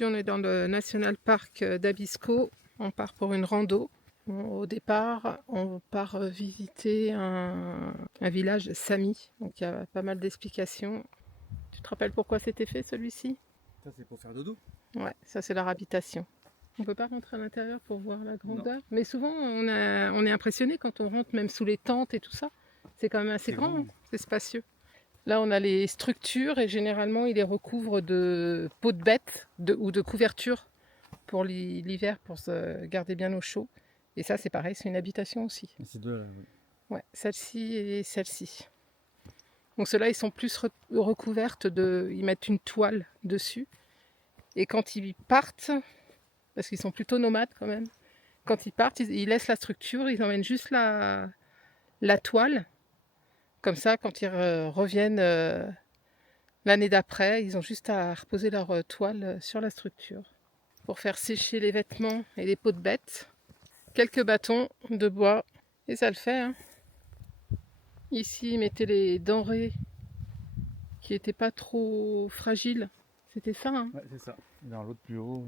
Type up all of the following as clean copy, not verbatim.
Aujourd'hui, on est dans le National Park d'Abisko. On part pour une rando. Au départ, on part visiter un village Sami. Donc, il y a pas mal d'explications. Tu te rappelles pourquoi c'était fait celui-ci? Ça, c'est pour faire dodo? Ouais, ça c'est leur habitation. On ne peut pas rentrer à l'intérieur pour voir la grandeur. Non. Mais souvent, on est impressionné quand on rentre, même sous les tentes et tout ça. C'est quand même assez grand, hein. C'est spacieux. Là, on a les structures et généralement, ils les recouvrent de peaux de bête ou de couvertures pour l'hiver, pour se garder bien au chaud. Et ça, c'est pareil, c'est une habitation aussi. Et ces deux-là, oui. Ouais, celle-ci et celle-ci. Donc ceux-là, ils sont plus recouvertes ils mettent une toile dessus. Et quand ils partent, parce qu'ils sont plutôt nomades quand même, quand ils partent, ils laissent la structure, ils emmènent juste la toile. Comme ça, quand ils reviennent l'année d'après, ils ont juste à reposer leur toile sur la structure. Pour faire sécher les vêtements et les peaux de bête, quelques bâtons de bois, et ça le fait, hein. Ici, ils mettaient les denrées qui n'étaient pas trop fragiles. C'était ça, hein. Ouais, c'est ça. Et dans l'autre plus haut.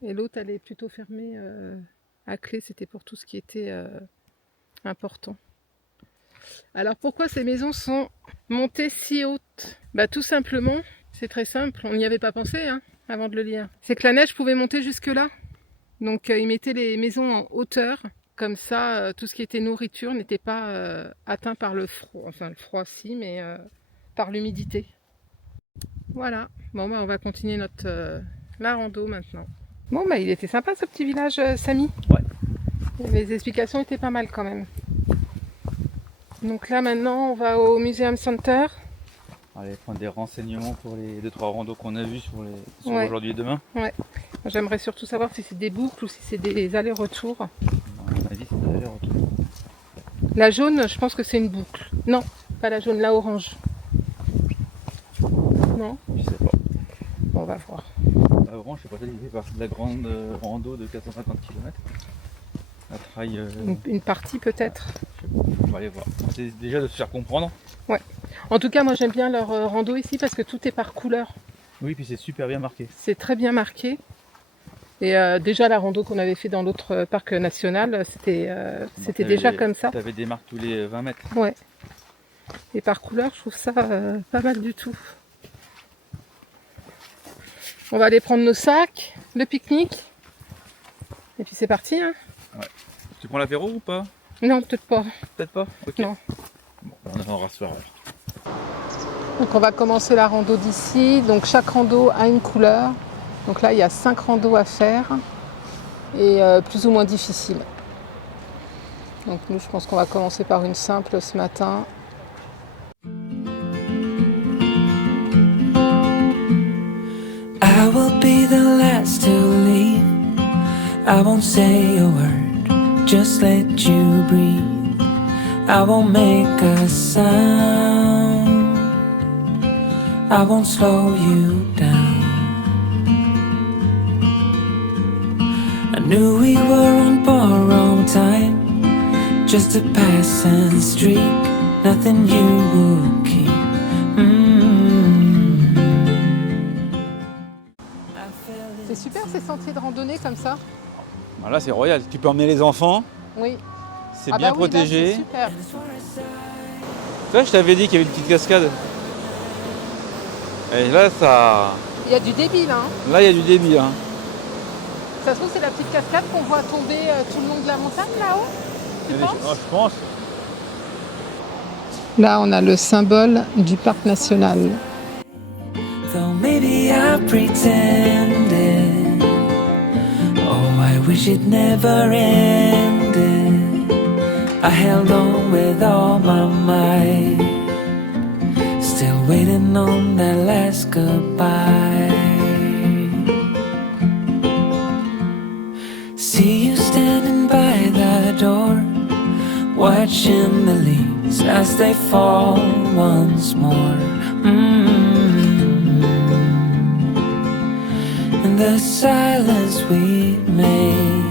Et l'autre, elle est plutôt fermée à clé. C'était pour tout ce qui était important. Alors pourquoi ces maisons sont montées si hautes? Tout simplement, c'est très simple, on n'y avait pas pensé avant de le lire. C'est que la neige pouvait monter jusque là. Donc ils mettaient les maisons en hauteur, comme ça tout ce qui était nourriture n'était pas atteint par le froid, enfin le froid si, mais par l'humidité. Voilà, bon on va continuer la rando maintenant. Bon il était sympa ce petit village Sami. Ouais. Les explications étaient pas mal quand même. Donc là maintenant on va au Museum Center. On va aller prendre des renseignements pour les 2-3 randos qu'on a vus sur Ouais. aujourd'hui et demain. Ouais. J'aimerais surtout savoir si c'est des boucles ou si c'est des allers-retours. À mon avis c'est des allers-retours. La jaune, je pense que c'est une boucle. Non, pas la jaune, la orange. Non? Je sais pas. Bon, on va voir. La orange, je sais pas, elle fait partie de la grande rando de 450 km. La trail. Une partie peut-être. Je sais pas. On va aller voir. C'est déjà de se faire comprendre. Ouais. En tout cas, moi j'aime bien leur rando ici parce que tout est par couleur. Oui, puis c'est super bien marqué. C'est très bien marqué. Et déjà la rando qu'on avait fait dans l'autre parc national, c'était déjà comme ça. Tu avais des marques tous les 20 mètres. Ouais. Et par couleur, je trouve ça pas mal du tout. On va aller prendre nos sacs, le pique-nique. Et puis c'est parti, hein. Ouais. Tu prends l'apéro ou pas? Non, peut-être pas. Peut-être pas? Ok. Non. Bon, on aura ce soir alors. Donc on va commencer la rando d'ici. Donc chaque rando a une couleur. Donc là il y a 5 randos à faire et plus ou moins difficiles. Donc nous je pense qu'on va commencer par une simple ce matin. I will be the last to leave. I won't say a word, just let you breathe. I won't make a sound. I won't slow you down. I knew we were on borrowed time, just a passing streak, nothing you will keep. C'est super ces sentiers de randonnée comme ça. Là c'est royal, tu peux emmener les enfants. Oui. C'est bien protégé. Là, c'est super. Tu vois, je t'avais dit qu'il y avait une petite cascade. Et là, ça. Il y a du débit là. Là, il y a du débit. Hein. Ça se trouve, c'est la petite cascade qu'on voit tomber tout le long de la montagne là-haut. Tu penses? Je pense. Là, on a le symbole du parc national. Though maybe I pretended, oh, I wish it never ended. I held on with all my might, still waiting on that last goodbye. See you standing by the door, watching the leaves as they fall once more. In the silence we made,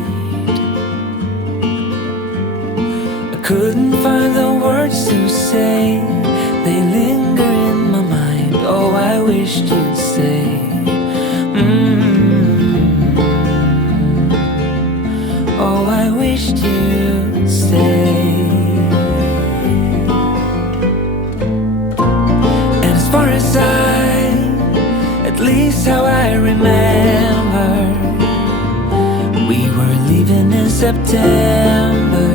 I couldn't find the words to say. They linger in my mind. Oh, I wished you'd stay. September,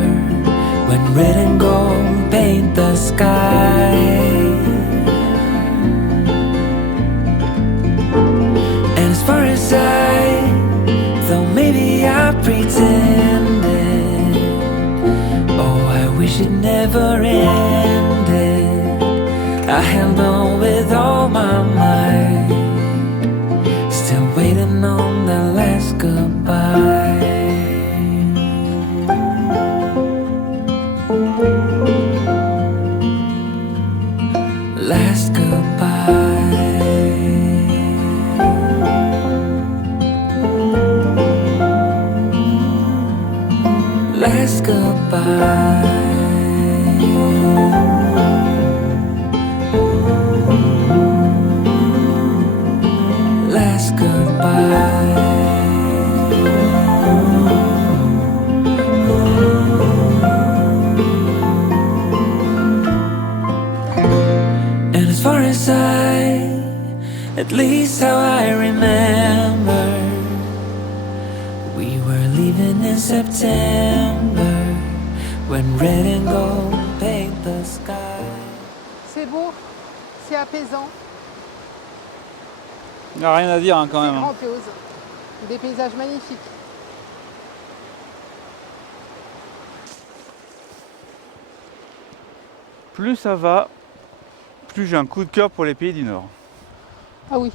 when red and gold paint the sky. And as far as I thought maybe I pretended, oh, I wish it never ended. I held on with all my might, still waiting on the last goodbye. Last goodbye. Last goodbye. Last goodbye. And as far as at least how I remember, we were leaving in September, when red and gold paint the sky. C'est beau, c'est apaisant, Il n'y a rien à dire hein, quand c'est même. Hein. grandiose. Des paysages magnifiques. Plus ça va, plus j'ai un coup de cœur pour les pays du Nord. Ah oui.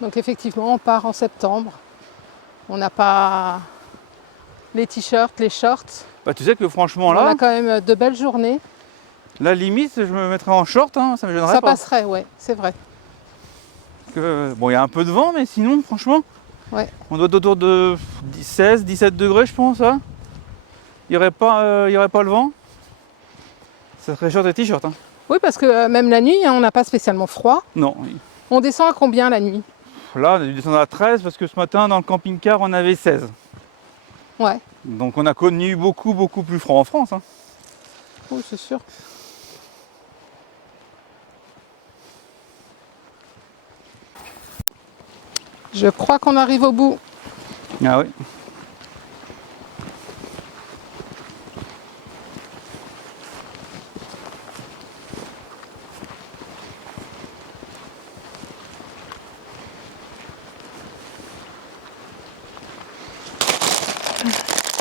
Donc effectivement, on part en septembre. On n'a pas les t-shirts, les shorts. Bah, tu sais que franchement On là, a quand même de belles journées. la limite, je me mettrais en short, hein, ça me gênerait Ça pas. passerait, ouais, c'est vrai. Bon, il y a un peu de vent, mais sinon, franchement, Ouais. on doit être autour de 16, 17 degrés, je pense. Hein. Il n'y aurait pas le vent. Ça serait short et t-shirt. Hein. Oui, parce que même la nuit, hein, on n'a pas spécialement froid. Non, On descend à combien la nuit? là, on a dû descendre à 13 parce que ce matin, dans le camping-car, on avait 16. Ouais, Donc, on a connu beaucoup plus froid en France. Hein. oui, c'est sûr. Je crois qu'on arrive au bout. Ah oui.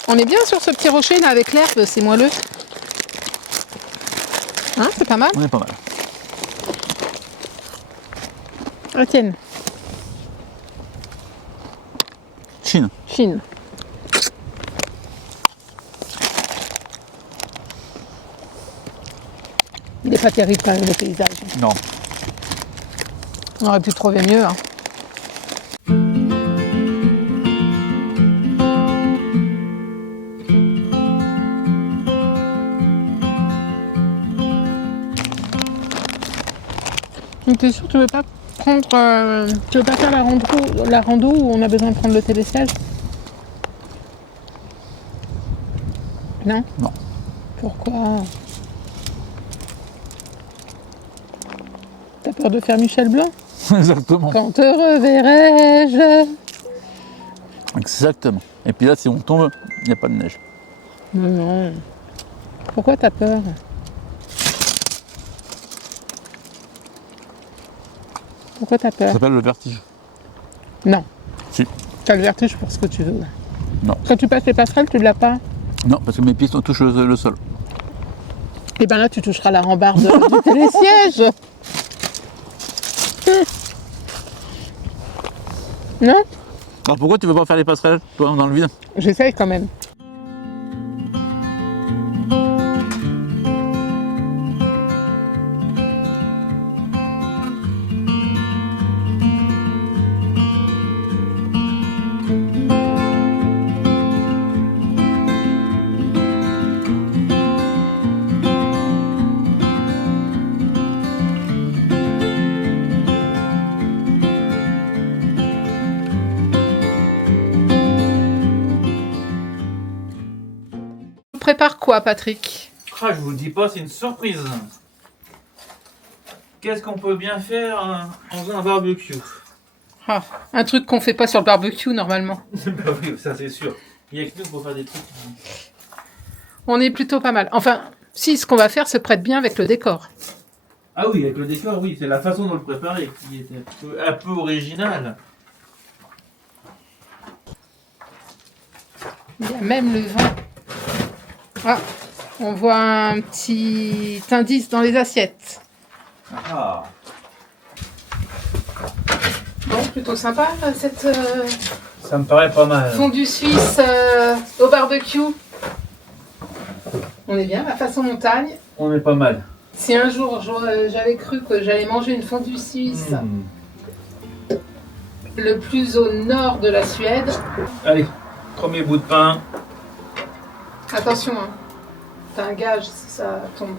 On est bien sur ce petit rocher là avec l'herbe, c'est moelleux. Hein, c'est pas mal. On est pas mal. Ah, tienne, Chine. Chine. Il n'est pas terrible quand même le paysage. Non. On aurait pu trouver mieux. Hein. T'es sûr que tu veux pas prendre, tu veux pas faire la rando où on a besoin de prendre le télésiège? Non? Non. Pourquoi? T'as peur de faire Michel Blanc? Exactement. Quand te reverrai-je? Exactement. Et puis là, si on tombe, il n'y a pas de neige. Non. Pourquoi t'as peur? Pourquoi t'as Ça peur? s'appelle le vertige. Non. Si. T'as le vertige pour ce que tu veux. Non. Quand tu passes les passerelles, tu l'as pas. Non, parce que mes pieds touchent le sol. Et ben là, tu toucheras la rambarde du télésiège. Non? Alors pourquoi tu veux pas faire les passerelles, toi, dans le vide? J'essaye quand même. Prépare quoi, Patrick? Ah, je vous le dis pas, c'est une surprise. Qu'est-ce qu'on peut bien faire en faisant un barbecue? Ah, un truc qu'on fait pas sur le barbecue normalement. Bah oui, ça c'est sûr. Il y a que nous pour faire des trucs. On est plutôt pas mal. Enfin, si ce qu'on va faire se prête bien avec le décor. Ah oui, avec le décor, oui, c'est la façon de le préparer qui était un peu originale. Il y a même le vin. Ah, on voit un petit indice dans les assiettes. Ah. Bon, plutôt sympa cette Ça me paraît pas mal. fondue suisse au barbecue. On est bien, la façon montagne. On est pas mal. Si un jour j'avais cru que j'allais manger une fondue suisse le plus au nord de la Suède. Allez, premier bout de pain. Attention, hein. T'as un gage si ça tombe.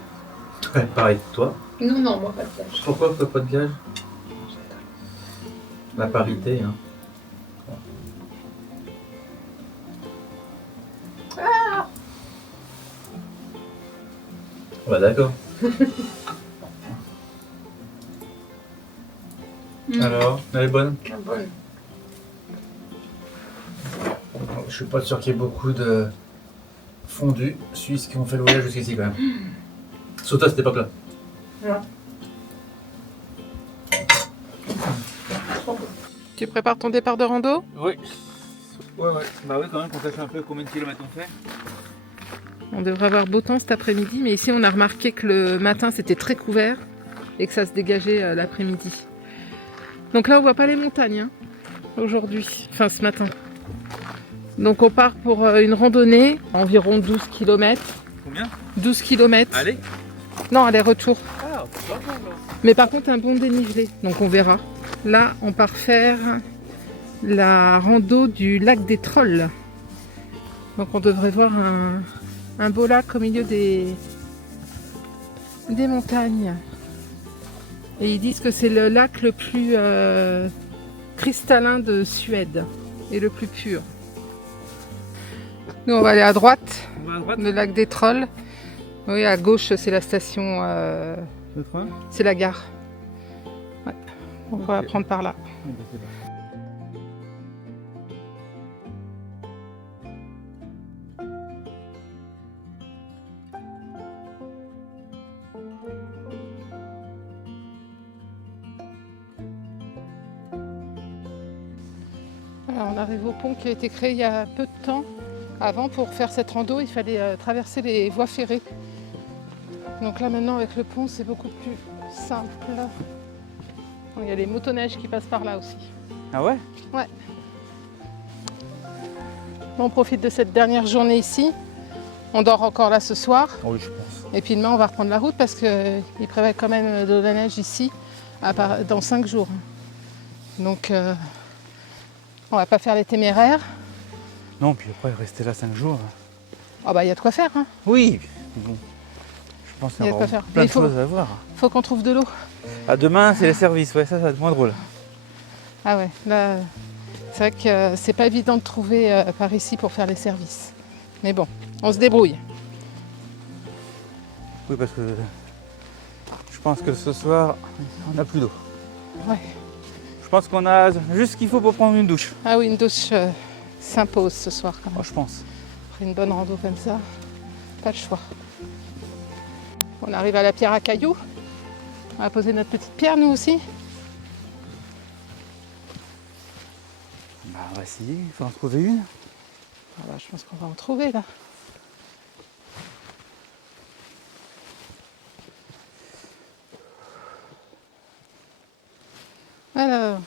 Ouais, pareil que toi. Non, non, moi pas de gage. Pourquoi t'as pas de gage? La parité, hein. Bah d'accord. Alors, elle est bonne? Ah, bonne. Je suis pas sûr qu'il y ait beaucoup de fondus suisses qui ont fait le voyage jusqu'ici quand même. Surtout à cette époque-là. Ouais. Tu prépares ton départ de rando? Oui. Ouais. Bah oui, quand même, qu'on sache un peu combien de kilomètres on fait. On devrait avoir beau temps cet après-midi, mais ici on a remarqué que le matin c'était très couvert et que ça se dégageait l'après-midi. Donc là on voit pas les montagnes hein, aujourd'hui, enfin ce matin. Donc on part pour une randonnée, environ 12 km. Combien? 12 km. Allez. Non, aller-retour. Ah, c'est pas mal, là. Mais par contre un bon dénivelé, donc on verra. Là on part faire la rando du lac des Trolls. Donc on devrait voir un beau lac au milieu des montagnes. Et ils disent que c'est le lac le plus cristallin de Suède et le plus pur. Nous on va aller à droite, On va à droite. le lac des Trolls. Oui, à gauche c'est la station, Le train? c'est la gare. Ouais. On va Ok. prendre par là. Voilà, on arrive au pont qui a été créé il y a peu de temps. Avant, pour faire cette rando, il fallait traverser les voies ferrées. Donc là maintenant avec le pont c'est beaucoup plus simple. Il y a les motoneiges qui passent par là aussi. Ah ouais? On profite de cette dernière journée ici. On dort encore là ce soir. Oui, je pense. Et puis demain on va reprendre la route parce qu'il prévoit quand même de la neige ici dans 5 jours. Donc on va pas faire les téméraires. Non, puis après, rester là 5 jours. Ah bah il y a de quoi faire. Hein. Oui. Bon. Je pense qu'il Il y y a de quoi aura faire. plein Mais de choses à voir. Faut qu'on trouve de l'eau. Ah, demain, c'est les services. Ouais, ça va être moins drôle. Ah ouais, là c'est vrai que c'est pas évident de trouver par ici pour faire les services. Mais bon, on se débrouille. Oui, parce que je pense que ce soir, on n'a plus d'eau. Ouais. Je pense qu'on a juste ce qu'il faut pour prendre une douche. Ah oui, une douche s'impose ce soir quand même. Oh, je pense. Après une bonne rando comme ça, pas le choix. On arrive à la pierre à cailloux. On va poser notre petite pierre nous aussi. Bah, on va essayer. Il faut en trouver une. Ah bah, je pense qu'on va en trouver là. Alors,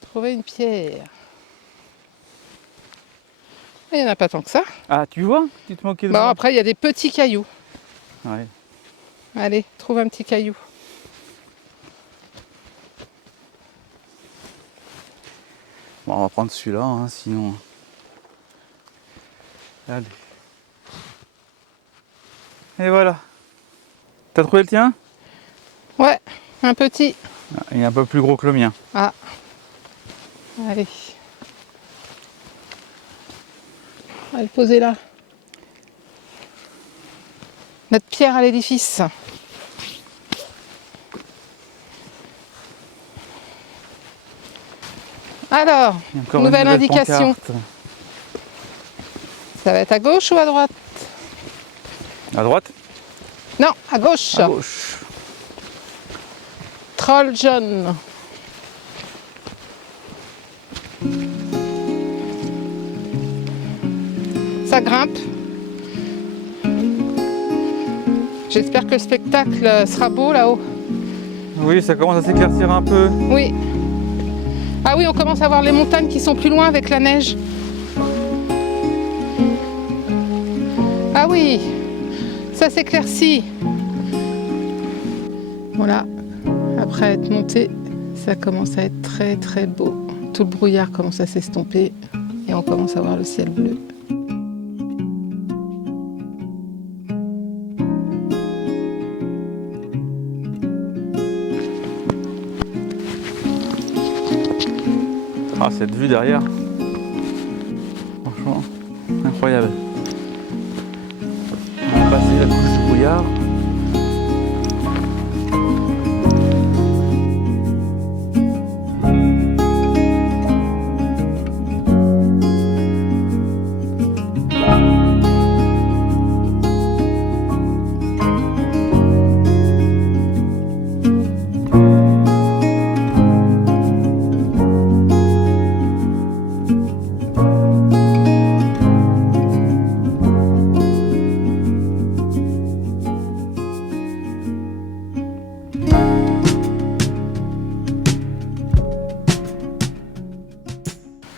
trouver une pierre. Il n'y en a pas tant que ça. Ah, tu vois? Tu te moquais de Bon, moi. après, il y a des petits cailloux. Ouais. Allez, trouve un petit caillou. Bon, on va prendre celui-là, hein, sinon. Allez. Et voilà. T'as trouvé le tien? Ouais, un petit. Ah, il est un peu plus gros que le mien. Ah. Allez. On va le poser là. Notre pierre à l'édifice. Alors, Il y a encore nouvelle une indication. pancarte. Ça va être à gauche ou à droite? À droite? Non, à gauche. À gauche. Troll jaune. Ça grimpe. J'espère que le spectacle sera beau là-haut. Oui, ça commence à s'éclaircir un peu. Oui. Ah oui, on commence à voir les montagnes qui sont plus loin avec la neige. Ah oui, ça s'éclaircit. Voilà, après être monté, ça commence à être très très beau. Tout le brouillard commence à s'estomper et on commence à voir le ciel bleu. Ah, cette vue derrière. Franchement, incroyable. On va passer la couche du brouillard.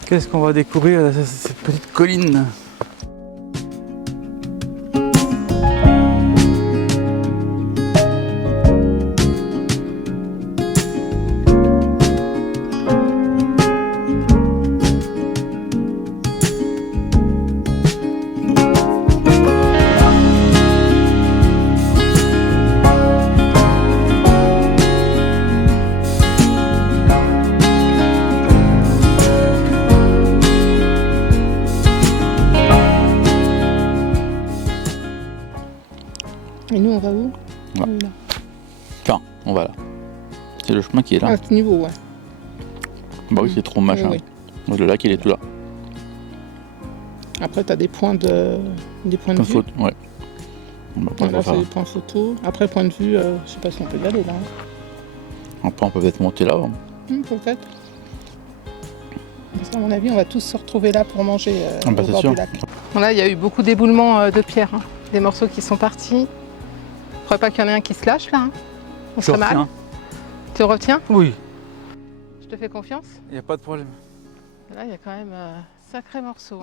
Qu'est-ce qu'on va découvrir cette petite colline? Et nous on va où? Ouais. Là. Enfin, on va là. C'est le chemin qui est là. À ce niveau, ouais. Bah oui, c'est trop machin. Oui, Donc, le lac il est tout là. Après tu as des points de vue. Faute, ouais. On va pas Voilà, le c'est faire. des points photo. Après point de vue, je sais pas si on peut y aller là. Après, on peut peut-être monter là. Peut-être. Parce qu'à mon avis, on va tous se retrouver là pour manger Ah bah, au c'est bord sûr. du lac. Là, il y a eu beaucoup d'éboulements de pierres. Des morceaux qui sont partis. Je crois pas qu'il y en ait un qui se lâche là. On Je serait mal. retiens. Tu retiens? Oui, Je te fais confiance. il n'y a pas de problème. Là, il y a quand même sacré morceau.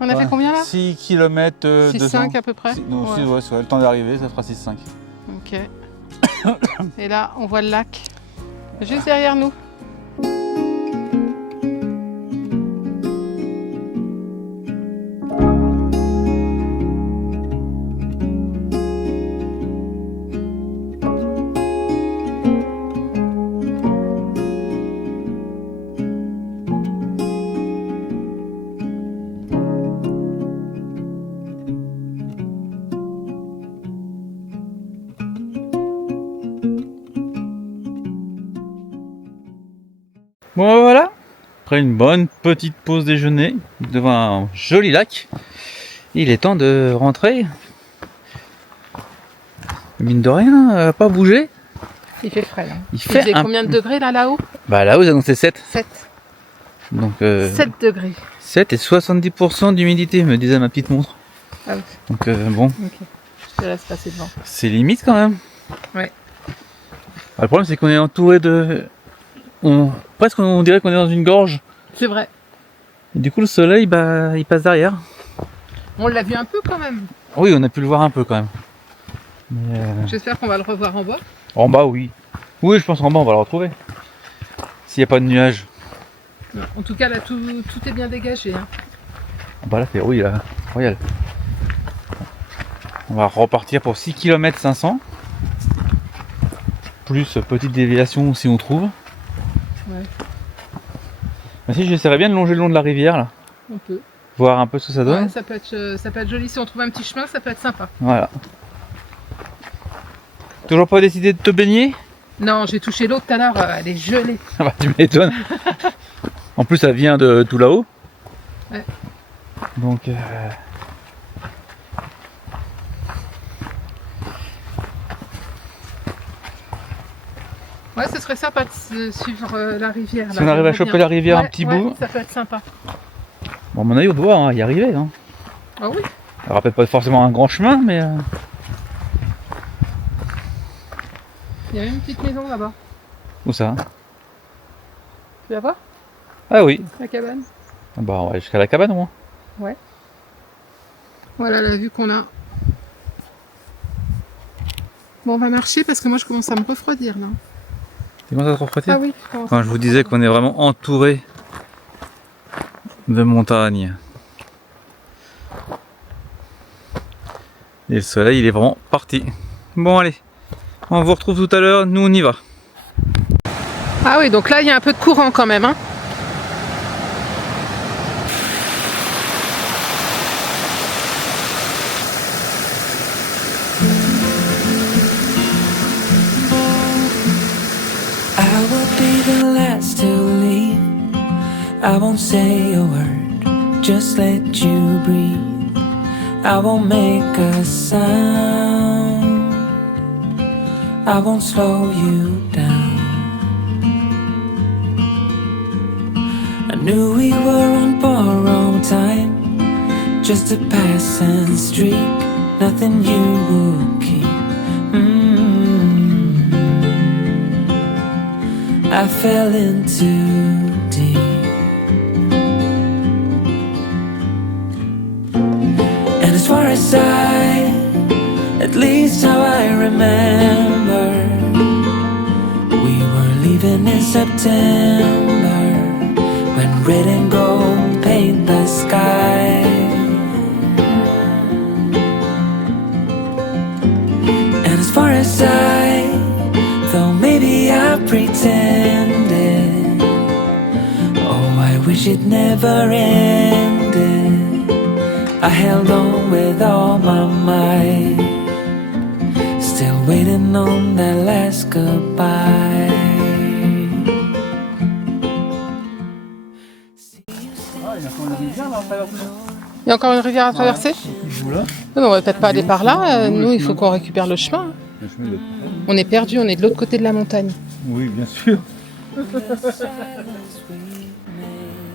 On a fait combien là? 6 km 6,5 à peu près. Non, Ouais. ouais, le temps d'arriver, ça fera 6,5. Ok. Et là, on voit le lac juste derrière nous. Bon voilà, après une bonne petite pause déjeuner devant un joli lac, il est temps de rentrer. Mine de rien, pas bouger. Il fait frais là. Il fait faisait combien de degrés là-haut? Bah là, vous annoncez 7. 7. Donc 7 degrés. 7 et 70% d'humidité, me disait ma petite montre. Ah oui. Donc bon, Ok. Je te laisse passer devant. c'est limite quand même. Ouais. Bah, le problème c'est qu'on est entouré de... Presque on dirait qu'on est dans une gorge. C'est vrai. Et du coup le soleil, bah, il passe derrière. On l'a vu un peu quand même. Oui, on a pu le voir un peu quand même. Mais, J'espère qu'on va le revoir en bas. en bas, oui. Oui, je pense qu'en bas, on va le retrouver. S'il n'y a pas de nuages. En tout cas, là, tout est bien dégagé. Hein. Bah là, c'est oui, là, royal. On va repartir pour 6 km 500. Plus petite déviation si on trouve. Ouais. Mais si, j'essaierais bien de longer le long de la rivière, là. On peut. Voir un peu ce que ça donne. Ouais, ça peut être joli. Si on trouve un petit chemin, ça peut être sympa. Voilà. Toujours pas décidé de te baigner? Non, j'ai touché l'eau tout à l'heure, elle est gelée. Ah bah, tu m'étonnes. En plus, ça vient de tout là-haut. Ouais. Donc. Ouais, ce serait sympa de suivre la rivière. Si on arrive à choper la rivière un petit bout. Ça peut être sympa. Bon, à mon avis, on doit y arriver. Hein. Ah oui. Alors, peut-être pas forcément un grand chemin, mais. Il y a même une petite maison là-bas. Où ça? Tu la vois? Ah oui. La cabane. Ah bah, on va jusqu'à la cabane au moins. Ouais. Voilà la vue qu'on a. Bon, on va marcher parce que moi je commence à me refroidir là. Tu commences à te refroidir? Ah oui. Quand je vous disais qu'on est vraiment entouré de montagnes. Et le soleil, il est vraiment parti. Bon, allez. On vous retrouve tout à l'heure. Nous, on y va. Ah oui, donc là il y a un peu de courant quand même. Hein. I will be the last to leave. I won't say a word, just let you breathe. I won't make a sound. I won't slow you down. I knew we were on borrowed time, just a passing streak, nothing you would keep. I fell in too deep. And as far as at least how I remember, we were leaving in September, when red and gold paint the sky. And as far as though maybe I pretended, oh, I wish it never ended. I held on with all my might, still waiting on that last goodbye. Il y a encore une rivière à traverser? Non, on va peut-être pas aller par là. Nous, il faut qu'on récupère le chemin. On est perdu, on est de l'autre côté de la montagne. Oui, bien sûr.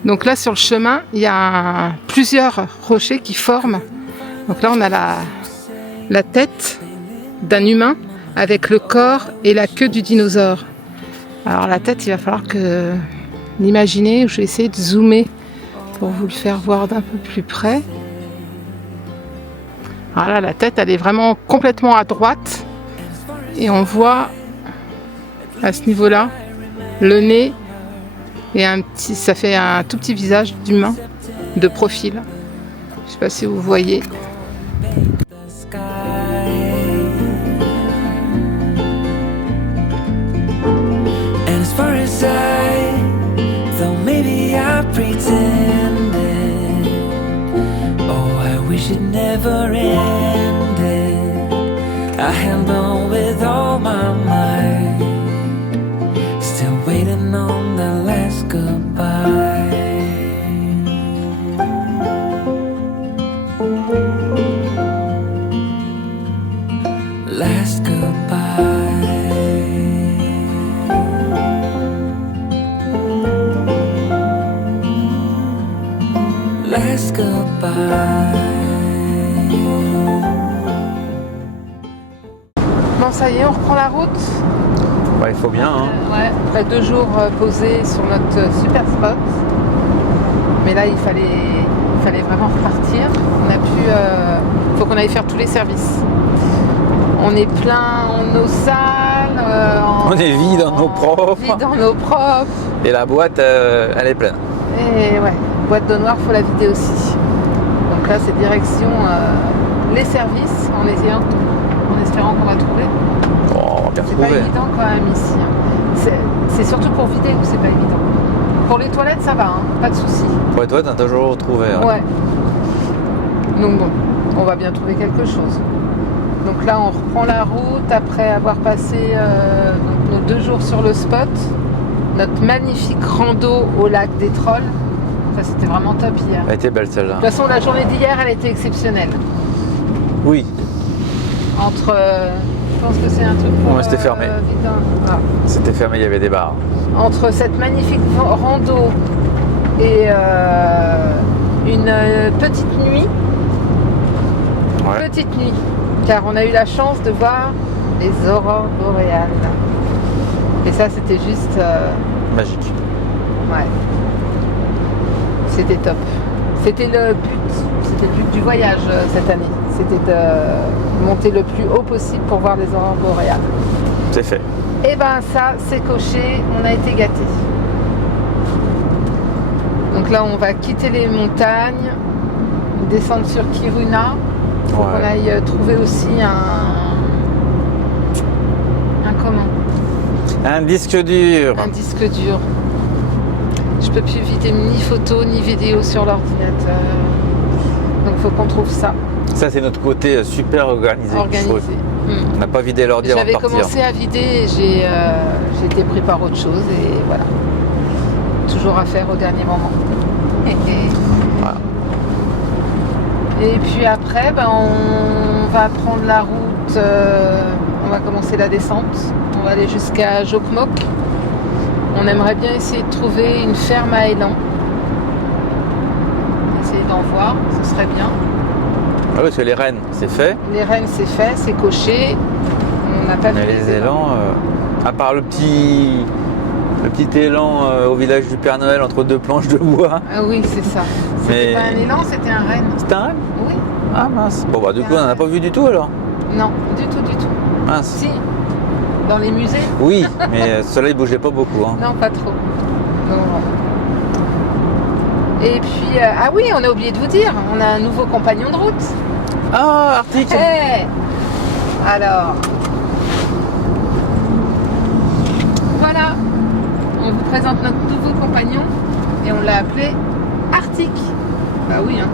Donc là, sur le chemin, il y a plusieurs rochers qui forment. Donc là, on a la tête d'un humain avec le corps et la queue du dinosaure. Alors la tête, il va falloir que l'imaginer. Je vais essayer de zoomer pour vous le faire voir d'un peu plus près. Voilà, la tête, elle est vraiment complètement à droite. Et on voit à ce niveau-là le nez et ça fait un tout petit visage d'humain de profil. Je ne sais pas si vous voyez. And as far as though maybe I pretended, oh, I wish it never ended. I held on with all my might, still waiting on the last goodbye. Last goodbye. Last goodbye. Bon, ça y est, on reprend la route. Bah, il faut bien. Hein. Ouais, après 2 jours posés sur notre super spot. Mais là, il fallait vraiment repartir. Faut qu'on aille faire tous les services. On est plein en eau sale. On est vide en eau propre. Vide en eau propre. Et la boîte, elle est pleine. Et ouais, boîte d'eau noire, faut la vider aussi. Donc là, c'est direction les services en espérant qu'on va trouver. Oh, on va bien C'est pas trouver. évident quand même ici. Hein. C'est surtout pour vider que c'est pas évident. Pour les toilettes, ça va, hein, pas de souci. Ouais, toi, t'as toujours trouvé. Hein. Ouais. Donc bon, on va bien trouver quelque chose. Donc là, on reprend la route après avoir passé donc nos 2 jours sur le spot. Notre magnifique rando au lac des Trolls. Ça, c'était vraiment top hier. Elle était belle De celle-là. toute façon, la journée d'hier, elle était exceptionnelle. Oui, Entre, je pense que c'est un truc pour... Ouais, c'était fermé. Victor. Ah. c'était fermé, il y avait des bars. Entre cette magnifique rando et une petite nuit. Ouais. Petite nuit. Car on a eu la chance de voir les aurores boréales. Et ça, c'était juste... Magique. ouais. C'était top. C'était le but du voyage cette année. C'était de monter le plus haut possible pour voir les aurores boréales. C'est fait. Et ben ça, c'est coché, on a été gâtés. Donc là, on va quitter les montagnes, descendre sur Kiruna. Faut qu'on aille trouver aussi un comment ? Un disque dur. Un disque dur. Je peux plus vider ni photos ni vidéos sur l'ordinateur. Donc faut qu'on trouve ça. Ça, c'est notre côté super organisé. Organisé. On n'a pas vidé l'ordi avant de J'avais partir. commencé à vider et j'ai été pris par autre chose et voilà. Toujours à faire au dernier moment. Voilà. Et puis après, ben, on va prendre la route, on va commencer la descente. On va aller jusqu'à Jokmok. On aimerait bien essayer de trouver une ferme à élan. Essayer d'en voir, ce serait bien. Ah oui, parce que les rennes, c'est fait. Les rennes, c'est fait, c'est coché. On n'a pas Mais vu les élans, à part le petit élan au village du Père Noël entre 2 planches de bois. Ah oui, c'est ça. C'était Mais- pas un élan, c'était un renne. C'était un renne? Oui. Ah mince. Bon bah du coup, on n'en a pas vu du tout alors. Non, du tout, du tout. Mince. Si, dans les musées. Oui, mais cela il bougeait pas beaucoup. Hein. Non, pas trop. Non. Et puis, ah oui, on a oublié de vous dire, on a un nouveau compagnon de route. Ah, Arctique. Hey alors, voilà, on vous présente notre nouveau compagnon et on l'a appelé Arctique. Bah oui, hein.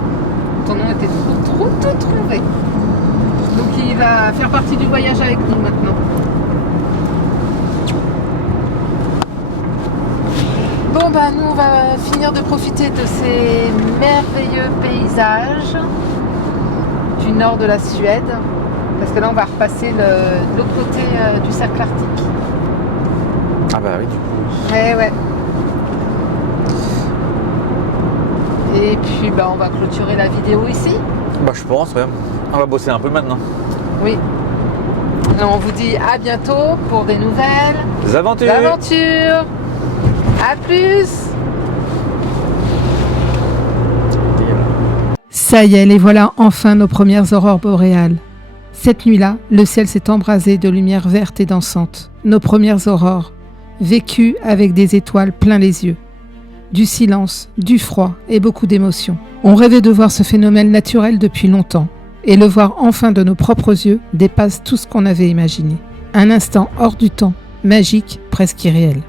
Ton nom était trop tout trouvé. Donc il va faire partie du voyage avec nous maintenant. Bon bah nous on va finir de profiter de ces merveilleux paysages du nord de la Suède. Parce que là on va repasser de l'autre côté du cercle arctique. Ah bah oui, du coup. Ouais. Et puis bah on va clôturer la vidéo ici. Bah je pense, ouais. On va bosser un peu maintenant. Oui. Alors, on vous dit à bientôt pour des nouvelles Des aventures. aventures. À plus. Ça y est, les voilà enfin nos premières aurores boréales. Cette nuit-là, le ciel s'est embrasé de lumière verte et dansante. Nos premières aurores, vécues avec des étoiles plein les yeux. Du silence, du froid et beaucoup d'émotions. On rêvait de voir ce phénomène naturel depuis longtemps. Et le voir enfin de nos propres yeux dépasse tout ce qu'on avait imaginé. Un instant hors du temps, magique, presque irréel.